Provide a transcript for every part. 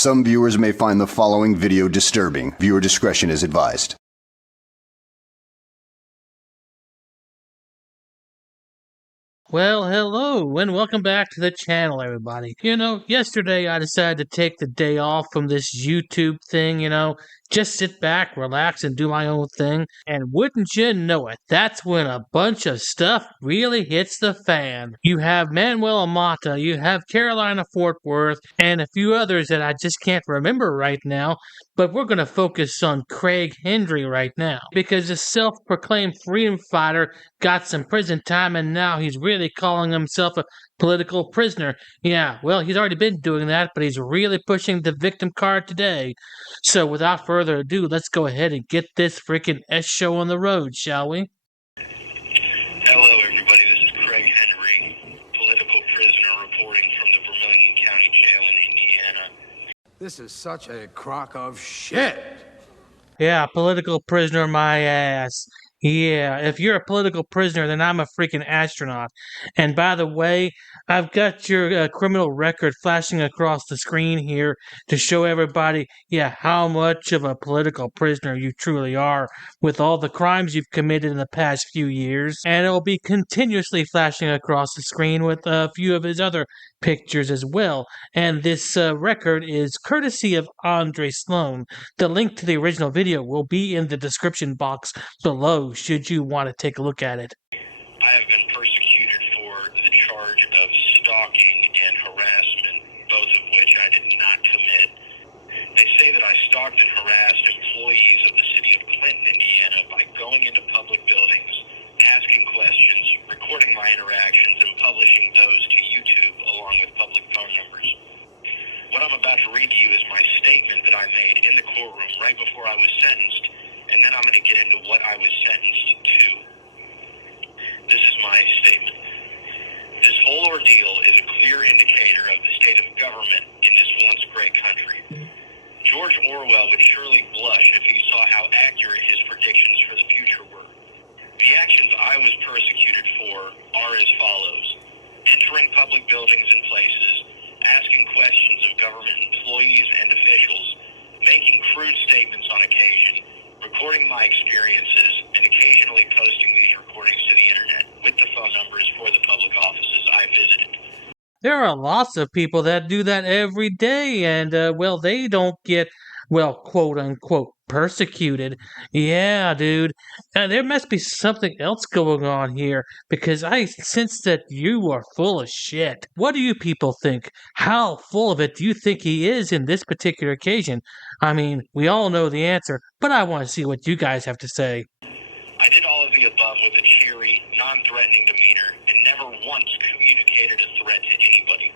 Some viewers may find the following video disturbing. Viewer discretion is advised. Well, hello, and welcome back to the channel, everybody. Yesterday I decided to take the day off from this YouTube thing, just sit back, relax, and do my own thing. And wouldn't you know it, that's when a bunch of stuff really hits the fan. You have Manuel Amata, you have Carolina Fort Worth, and a few others that I just can't remember right now, but we're going to focus on Craig Hendry right now, because this self-proclaimed freedom fighter got some prison time, and now he's really calling himself a political prisoner. Yeah, well, he's already been doing that, but he's really pushing the victim card today. So without further ado, let's go ahead and get this freaking S show on the road, shall we? Hello, everybody. This is Craig Henry, political prisoner, reporting from the Vermilion County Jail in Indiana. This is such a crock of shit. Yeah, political prisoner, my ass. Yeah, if you're a political prisoner, then I'm a freaking astronaut. And by the way, I've got your criminal record flashing across the screen here to show everybody, how much of a political prisoner you truly are with all the crimes you've committed in the past few years. And it'll be continuously flashing across the screen with a few of his other pictures as well. And this record is courtesy of Andre Sloan. The link to the original video will be in the description box below, should you want to take a look at it. I have been persecuted for the charge of stalking and harassment, both of which I did not commit. They say that I stalked and harassed employees of the city of Clinton, Indiana, by going into public buildings, asking questions, recording my interactions, and publishing those to YouTube along with public phone numbers. What I'm about to read to you is my statement that I made in the courtroom right before I was sentenced, and then I'm going to get into what I was sentenced to. This is my statement. This whole ordeal is a clear indicator of the state of government in this once great country. George Orwell would surely blush if he saw how accurate his predictions for the future were. The actions I was persecuted for are as follows: entering public buildings and places, asking questions of government employees and officials, making crude statements on occasion, recording my experiences, and occasionally posting these recordings to the internet with the phone numbers for the public offices I visited. There are lots of people that do that every day, and, they don't get, quote-unquote, persecuted. Yeah, dude. There must be something else going on here, because I sense that you are full of shit. What do you people think? How full of it do you think he is in this particular occasion? I mean, we all know the answer, but I want to see what you guys have to say. I did all of the above with a cheery, non-threatening demeanor and never once communicated a threat to anybody.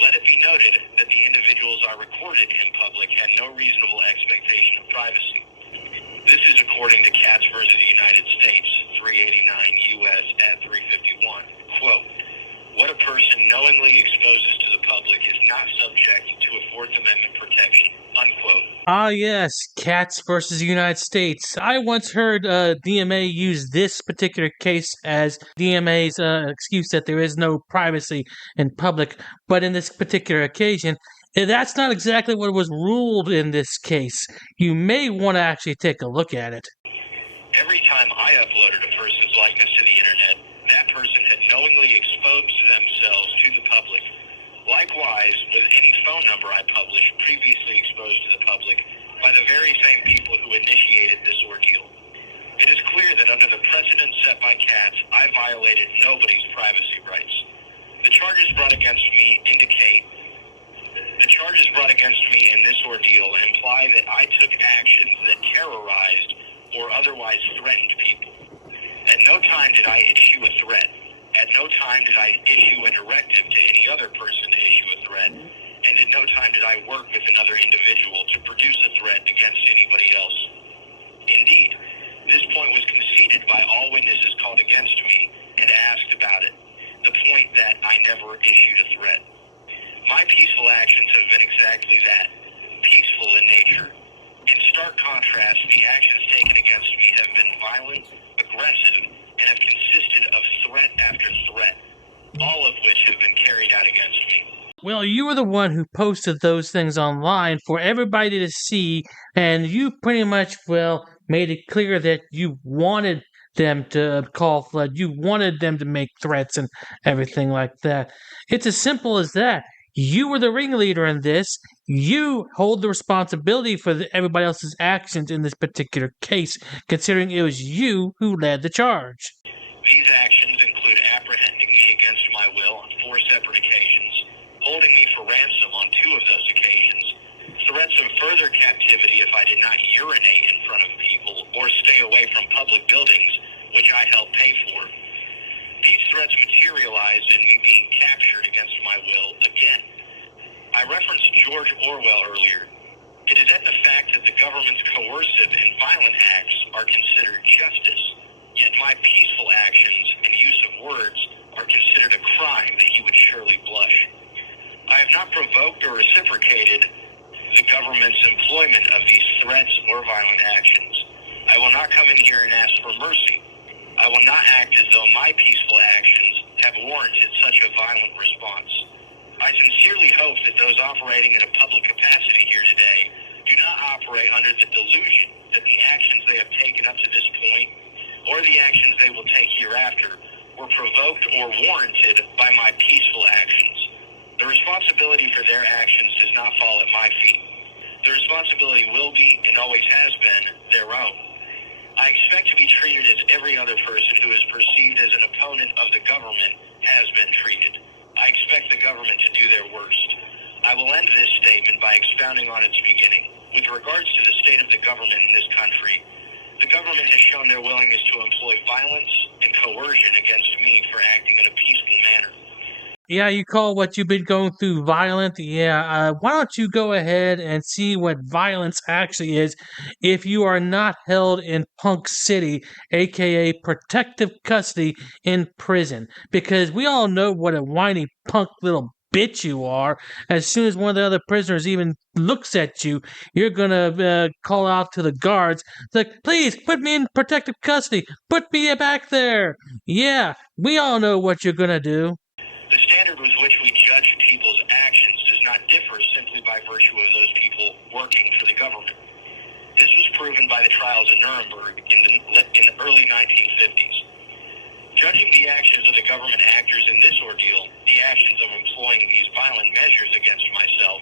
Let it be noted that the individuals I recorded in public had no reasonable expectation of privacy. This is according to Katz versus the United States, 389 U.S. at 351. Quote, what a person knowingly exposes to the public is not subject to a Fourth Amendment protection, unquote. Ah, yes, Katz versus the United States. I once heard DMA use this particular case as DMA's excuse that there is no privacy in public, but in this particular occasion, that's not exactly what was ruled in this case. You may want to actually take a look at it. Every time I uploaded a person's likeness to the internet, that person had knowingly exposed themselves to the public. Likewise, with any phone number I published previously exposed to the public by the very same people who initiated this ordeal. It is clear that under the precedent set by Katz, I violated nobody's privacy rights. The charges brought against me in this ordeal imply that I took actions that terrorized or otherwise threatened people. At no time did I issue a threat. At no time did I issue a directive to any other person to issue a threat. And at no time did I work with another individual to produce a threat against anybody else. Indeed, this point was conceded by all witnesses called against me and asked about it. The point that I never issued a threat. My peaceful actions have been exactly that, peaceful in nature. In stark contrast, the actions taken against me have been violent, aggressive, and have consisted of threat after threat, all of which have been carried out against me. Well, you were the one who posted those things online for everybody to see, and you pretty much, well, made it clear that you wanted them to call flood. You wanted them to make threats and everything like that. It's as simple as that. You were the ringleader in this. You hold the responsibility for everybody else's actions in this particular case, considering it was you who led the charge. These actions include apprehending me against my will on 4 separate occasions, holding me for ransom on 2 of those occasions, threats of further captivity if I did not urinate in front of people or stay away from public buildings, which I helped pay for. These threats materialized in me being captured against my will again. I referenced George Orwell earlier. It is at the fact that the government's coercive and violent acts are considered justice, yet my peaceful actions and use of words are considered a crime that he would surely blush. I have not provoked or reciprocated the government's employment of these threats or violent actions. I will not come in here and ask for mercy. I will not act as though my peaceful actions have warranted such a violent response. I sincerely hope that those operating in a public capacity here today do not operate under the delusion that the actions they have taken up to this point or the actions they will take hereafter were provoked or warranted by my peaceful actions. The responsibility for their actions does not fall at my feet. The responsibility will be, and always has been, their own. I expect to be treated as every other person who is perceived as an opponent of the government has been treated. I expect the government to do their worst. I will end this statement by expounding on its beginning. With regards to the state of the government in this country, the government has shown their willingness to employ violence and coercion against me for acting in a peaceful manner. Yeah, you call what you've been going through violent? Yeah, why don't you go ahead and see what violence actually is if you are not held in Punk City, aka protective custody in prison? Because we all know what a whiny punk little bitch you are. As soon as one of the other prisoners even looks at you, you're gonna call out to the guards, like, please put me in protective custody, put me back there. Yeah, we all know what you're gonna do. The standard with which we judge people's actions does not differ simply by virtue of those people working for the government. This was proven by the trials in Nuremberg in the early 1950s. Judging the actions of the government actors in this ordeal, the actions of employing these violent measures against myself,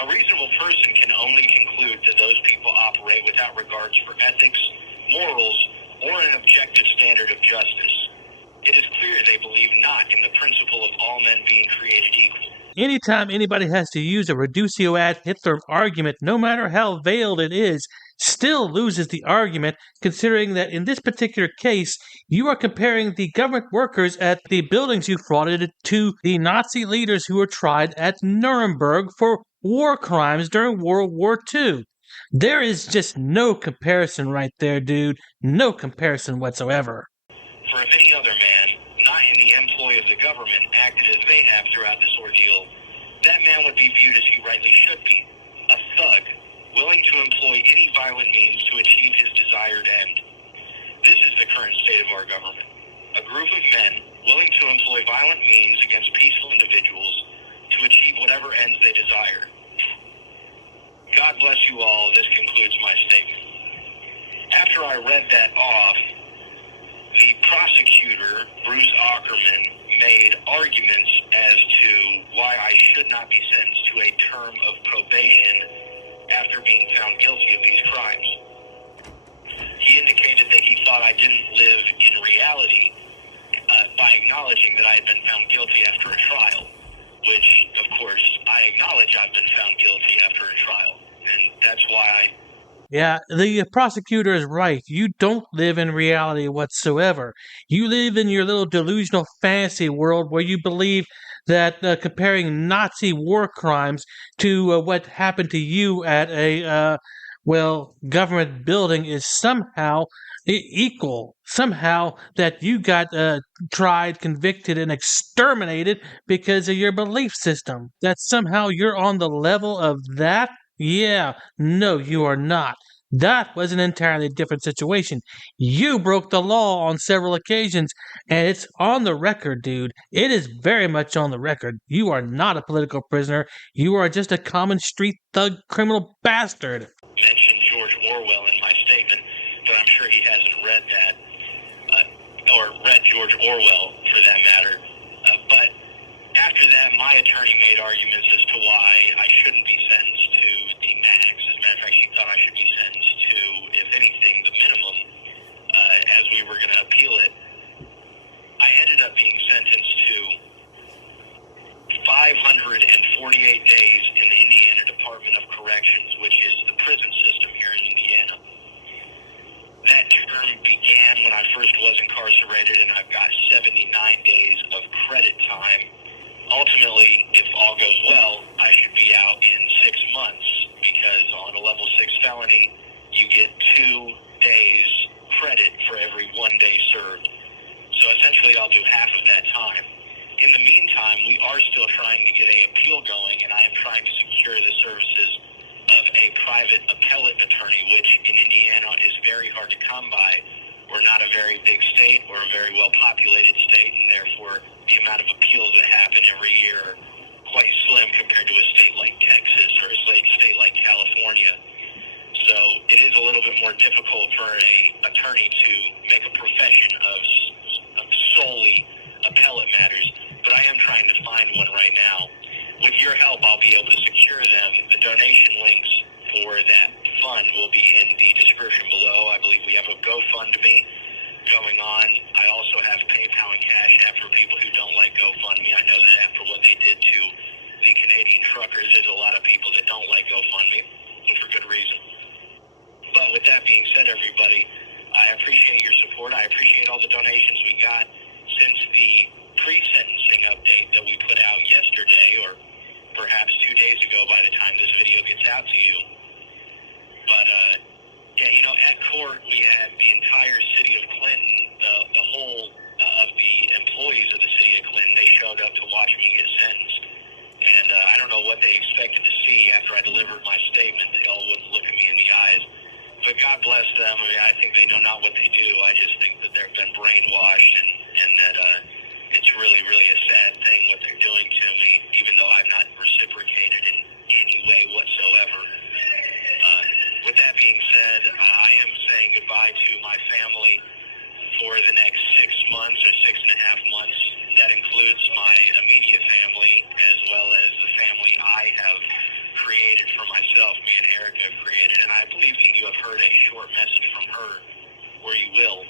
a reasonable person can only conclude that those people operate without regards for ethics, morals, or an objective standard of justice. It is clear they believe not in the principle of all men being created equal. Anytime anybody has to use a reductio ad Hitler argument, no matter how veiled it is, still loses the argument, considering that in this particular case, you are comparing the government workers at the buildings you frauded to the Nazi leaders who were tried at Nuremberg for war crimes during World War II. There is just no comparison right there, dude. No comparison whatsoever. For if any other man, not in the employ of the government, acted as they have throughout this ordeal, that man would be viewed as he rightly should be, a thug, willing to employ any violent means to achieve his desired end. This is the current state of our government. A group of men willing to employ violent means against peaceful individuals to achieve whatever ends they desire. God bless you all. This concludes my statement. After I read that off, the prosecutor, Bruce Ackerman, made arguments as to why I should not be sentenced to a term of probation after being found guilty of these crimes. He indicated that he thought I didn't live in reality by acknowledging that I had been found guilty after a trial, which, of course, I acknowledge I've been found guilty after a trial, and that's why I... Yeah, the prosecutor is right. You don't live in reality whatsoever. You live in your little delusional fantasy world where you believe that comparing Nazi war crimes to what happened to you at a, government building is somehow equal. Somehow that you got tried, convicted, and exterminated because of your belief system. That somehow you're on the level of that? Yeah, no, you are not. That was an entirely different situation. You broke the law on several occasions, and it's on the record, dude. It is very much on the record. You are not a political prisoner. You are just a common street thug criminal bastard. Mentioned George Orwell in my statement, but I'm sure he hasn't read that, or read George Orwell for that matter. But after that, my attorney made arguments as to why I shouldn't be sentenced to the max. As a matter of fact, she thought I should be sentenced to, if anything, the minimum, as we were going to appeal it. I ended up being sentenced to 548 days in the Indiana Department of Corrections, which is the prison system here in Indiana. That term began when I first was incarcerated, and I've got 79 days of credit time. Ultimately, if all goes well, I should be out in 6 months, because on a level 6 felony, you get 2 days credit for every 1 day served. So essentially, I'll do half of that time. In the meantime, we are still trying to get an appeal going, and I am trying to secure the services of a private appellate attorney, which in Indiana is very hard to come by. We're not a very big state or a very well-populated state, and therefore the amount of appeals that happen every year are quite slim compared to a state like Texas or a state like California. So it is a little bit more difficult for an attorney to make a profession of solely appellate matters, but I am trying to find one right now. With your help, I'll be able to secure them. The donation links for that fund will be in the description below. I believe we have a GoFundMe going on. I also have PayPal and Cash App for people who don't like GoFundMe. I know that after what they did to the Canadian truckers, there's a lot of people that don't like GoFundMe, and for good reason. But with that being said, everybody, I appreciate your support. I appreciate all the donations we got since the pre-sentencing update that we put out yesterday, or perhaps 2 days ago by the time this video gets out to you. But, yeah, you know, at court, we had the entire city of Clinton, the whole of the employees of the city of Clinton. They showed up to watch me get sentenced. And I don't know what they expected to see after I delivered my statement. They all wouldn't look at me in the eyes. But God bless them. I mean, I think they know not what they do. I just think that they've been brainwashed, and that it's really, really a sad thing what they're doing to me, even though I've not reciprocated in any way whatsoever. With that being said, I am saying goodbye to my family for the next 6 months or 6.5 months. That includes my immediate family as well as the family I have created for myself, me and Erica have created. And I believe that you have heard a short message from her, or you will.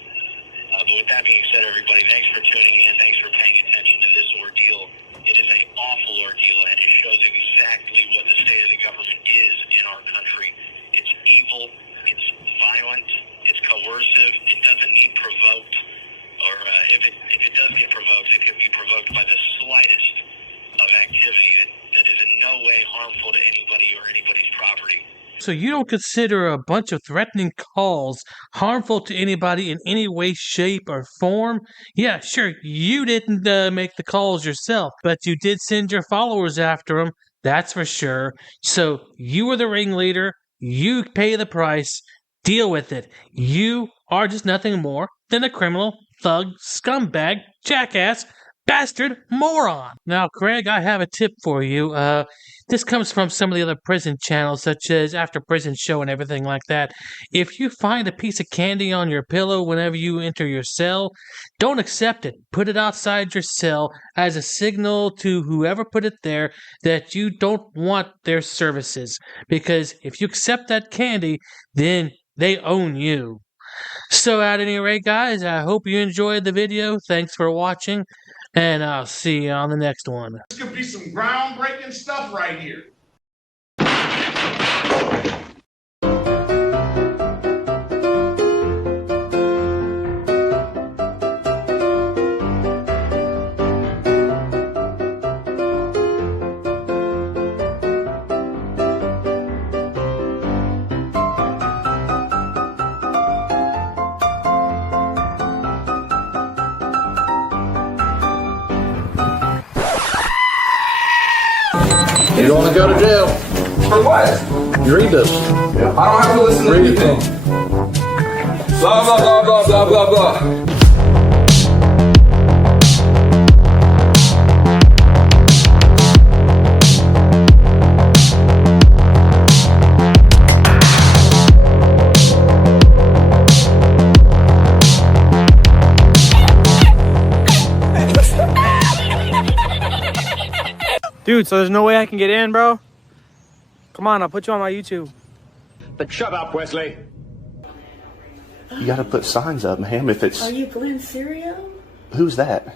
But with that being said, everybody, thanks for tuning in. Thanks for paying attention to this ordeal. It is an awful ordeal, and it shows exactly what the state of the government is in our country. It's evil, it's violent, it's coercive, it doesn't need provoked, or if it does get provoked, it can be provoked by the slightest of activity that is in no way harmful to anybody or anybody's property. So you don't consider a bunch of threatening calls harmful to anybody in any way, shape, or form? Yeah, sure, you didn't make the calls yourself, but you did send your followers after them, that's for sure. So you were the ringleader, you pay the price, deal with it. You are just nothing more than a criminal, thug, scumbag, jackass, bastard, moron. Now, Craig, I have a tip for you. This comes from some of the other prison channels, such as After Prison Show and everything like that. If you find a piece of candy on your pillow whenever you enter your cell, don't accept it. Put it outside your cell as a signal to whoever put it there that you don't want their services. Because if you accept that candy, then they own you. So at any rate, guys, I hope you enjoyed the video. Thanks for watching, and I'll see you on the next one. This could be some groundbreaking stuff right here. You don't want to go to jail. For what? You read this. I don't have to listen to anything. Blah, blah, blah, blah, blah, blah, blah. Dude, so there's no way I can get in, bro? Come on, I'll put you on my YouTube. But shut up, Wesley. You gotta put signs up, ma'am, if it's... Are you Glenn Serio? Who's that?